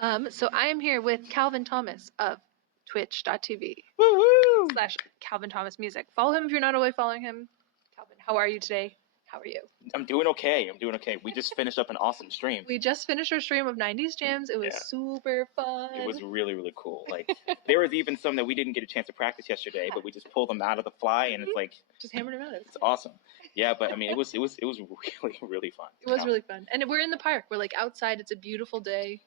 So I am here with Calvin Thomas of twitch.tv Woo-hoo! slash Calvin Thomas Music. Follow him if you're not already following him. Calvin, how are you today? How are you? I'm doing okay. We just finished up an awesome stream. We just finished our stream of 90s jams. It was Yeah. super fun. It was really, really cool. Like, there was even some that we didn't get a chance to practice yesterday, but we just pulled them out of the fly, and it's like just hammered them out. It's awesome. Yeah, but I mean, it was really, really fun. It was really fun, and we're in the park. We're like outside. It's a beautiful day.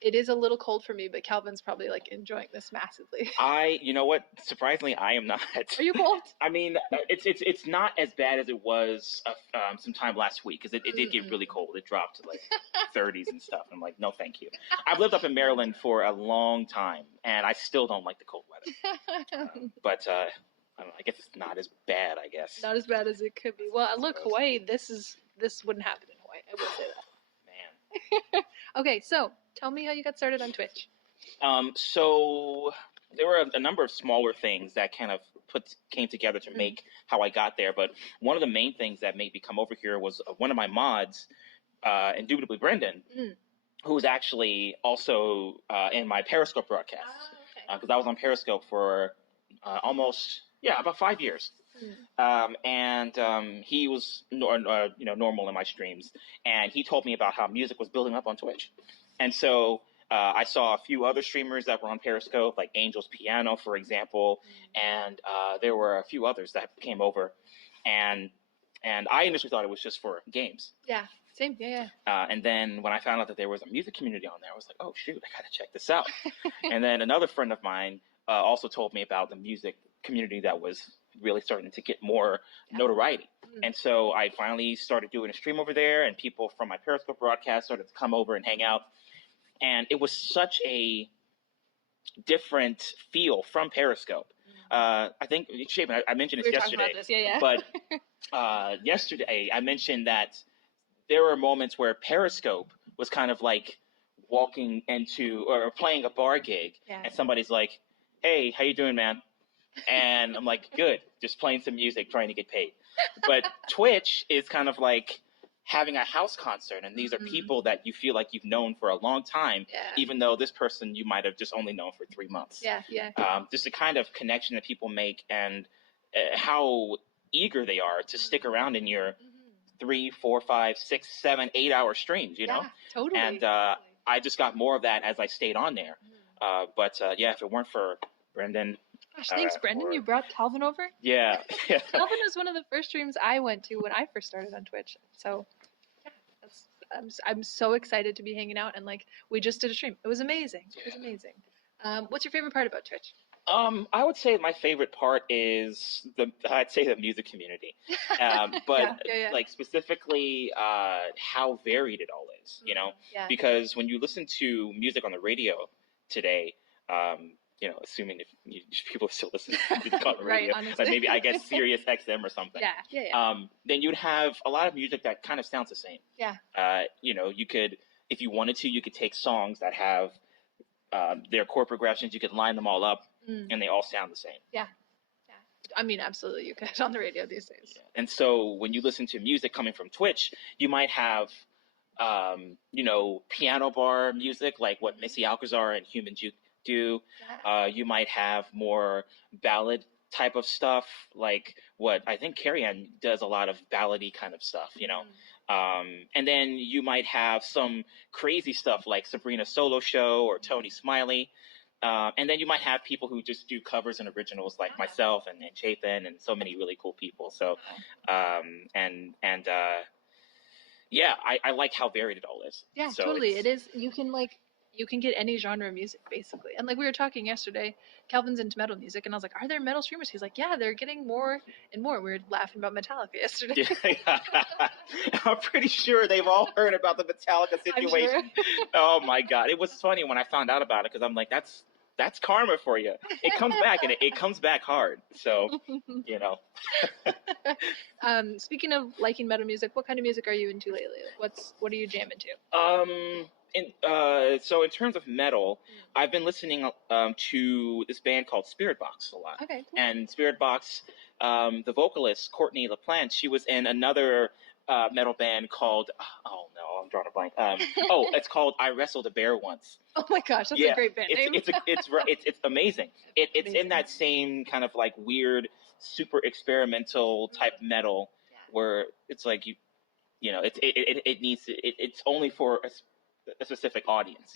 It is a little cold for me, but Calvin's probably like enjoying this massively. You know what? Surprisingly, I am not. Are you cold? I mean, it's not as bad as it was sometime last week, because it did get really cold. It dropped to like 30s and stuff. I'm like, no, thank you. I've lived up in Maryland for a long time, and I still don't like the cold weather. But I don't know, I guess it's not as bad. I guess not as bad as it could be. Well, look, Hawaii. This wouldn't happen in Hawaii. I will say that. Man. Okay, so tell me how you got started on Twitch. So there were a number of smaller things that kind of came together to make how I got there. But one of the main things that made me come over here was one of my mods, indubitably Brendan, who was actually also in my Periscope broadcast. Because I was on Periscope for about 5 years. He was normal in my streams, and he told me about how music was building up on Twitch. And so I saw a few other streamers that were on Periscope, like Angel's Piano, for example, and there were a few others that came over, and I initially thought it was just for games. Yeah, same. Yeah. And then when I found out that there was a music community on there, I was like, oh shoot, I gotta check this out. And then another friend of mine also told me about the music community that was really starting to get more notoriety. And so I finally started doing a stream over there, and people from my Periscope broadcast started to come over and hang out. And it was such a different feel from Periscope. I think, Shapen, I mentioned this yesterday. But yesterday I mentioned that there were moments where Periscope was kind of like walking into or playing a bar gig, and somebody's like, hey, how you doing, man? And I'm like, good, just playing some music, trying to get paid. But Twitch is kind of like having a house concert, and these are people that you feel like you've known for a long time, even though this person you might have just only known for 3 months. Just the kind of connection that people make, and how eager they are to stick around in your 3, 4, 5, 6, 7, 8 hour streams, you know? Totally. And I just got more of that as I stayed on there. But if it weren't for Brendan. Gosh, thanks, Brendan. You brought Calvin over? Yeah. Calvin was one of the first streams I went to when I first started on Twitch. So, I'm so excited to be hanging out, and like we just did a stream. It was amazing. It was amazing. What's your favorite part about Twitch? I would say my favorite part is the music community, but like specifically how varied it all is. You know, because when you listen to music on the radio today. Assuming if people still listen to music on the radio, like maybe I guess Sirius XM or something. Then you'd have a lot of music that kind of sounds the same. You could, if you wanted to, you could take songs that have their chord progressions, you could line them all up, and they all sound the same. I mean, absolutely, you could on the radio these days. And so when you listen to music coming from Twitch, you might have, piano bar music, like what Missy Alcazar and Human Juke do. You might have more ballad type of stuff, like what I think Carrie Ann does a lot of ballady kind of stuff, and then you might have some crazy stuff like Sabrina Solo Show or Tony Smiley, and then you might have people who just do covers and originals like myself and Chapin and so many really cool people. So I like how varied it all is. So totally. It is. You can get any genre of music, basically. And like we were talking yesterday, Calvin's into metal music, and I was like, are there metal streamers? He's like, yeah, they're getting more and more. We were laughing about Metallica yesterday. I'm pretty sure they've all heard about the Metallica situation. Sure. Oh, my God. It was funny when I found out about it, because I'm like, that's karma for you. It comes back, and it comes back hard. So, Speaking of liking metal music, what kind of music are you into lately? What are you jamming to? So in terms of metal, I've been listening to this band called Spirit Box a lot. Okay, cool. And Spirit Box, the vocalist Courtney LaPlante, she was in another metal band called, oh no, I'm drawing a blank. It's called I Wrestled a Bear Once. Oh my gosh, that's a great band name. It's amazing. It's amazing. in that same kind of like weird, super experimental type metal where it's like it's only for a specific audience.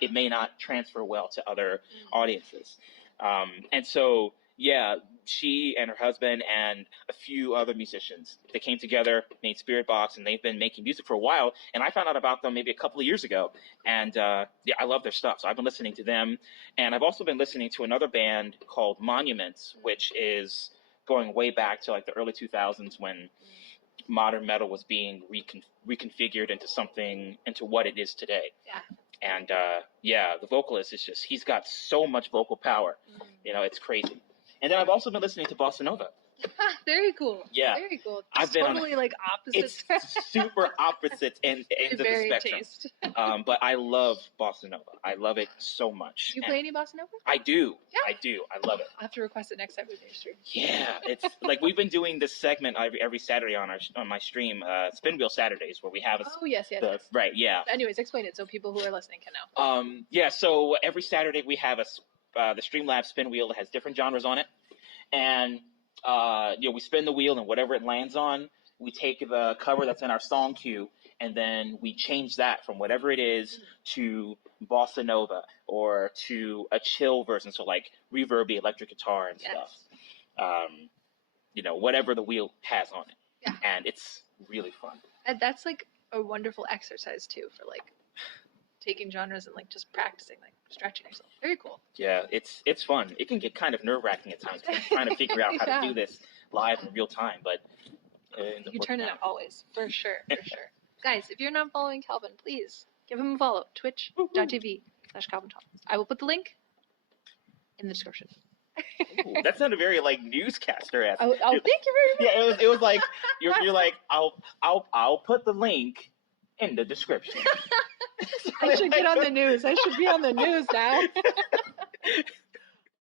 It may not transfer well to other audiences. And so, yeah, she and her husband and a few other musicians, they came together, made Spirit Box, and they've been making music for a while. And I found out about them maybe a couple of years ago. And I love their stuff. So I've been listening to them. And I've also been listening to another band called Monuments, which is going way back to like the early 2000s when modern metal was being reconfigured into what it is today. Yeah. And the vocalist is he's got so much vocal power. It's crazy. And then I've also been listening to Bossa Nova. Very cool. Yeah. Very cool. It's I've been totally like opposites. It's super opposites ends of the spectrum. Taste. But I love Bossa Nova. I love it so much. Do you play any Bossa Nova? I do. Yeah. I do. I love it. I'll have to request it next time we do your stream. Yeah. It's like we've been doing this segment every Saturday on my stream, Spin Wheel Saturdays, where we have yes. Right, yeah. Anyways, explain it so people who are listening can know. So every Saturday we have the Streamlabs spin wheel that has different genres on it. And we spin the wheel, and whatever it lands on, we take the cover that's in our song queue, and then we change that from whatever it is to Bossa Nova or to a chill version, so like reverby electric guitar and stuff. Whatever the wheel has on it. Yeah. And it's really fun. And that's like a wonderful exercise too for like taking genres and like just practicing, like stretching yourself. Very cool. Yeah, it's fun. It can get kind of nerve-wracking at times trying to figure out how to do this live in real time, but you turn it up always, for sure. Guys, if you're not following Calvin, please give him a follow. Twitch.tv/CalvinTalks. I will put the link in the description. Ooh, that sounded very like newscaster-esque. Thank you very Yeah, much. it was like you're like I'll put the link in the description. I should get on the news. I should be on the news now.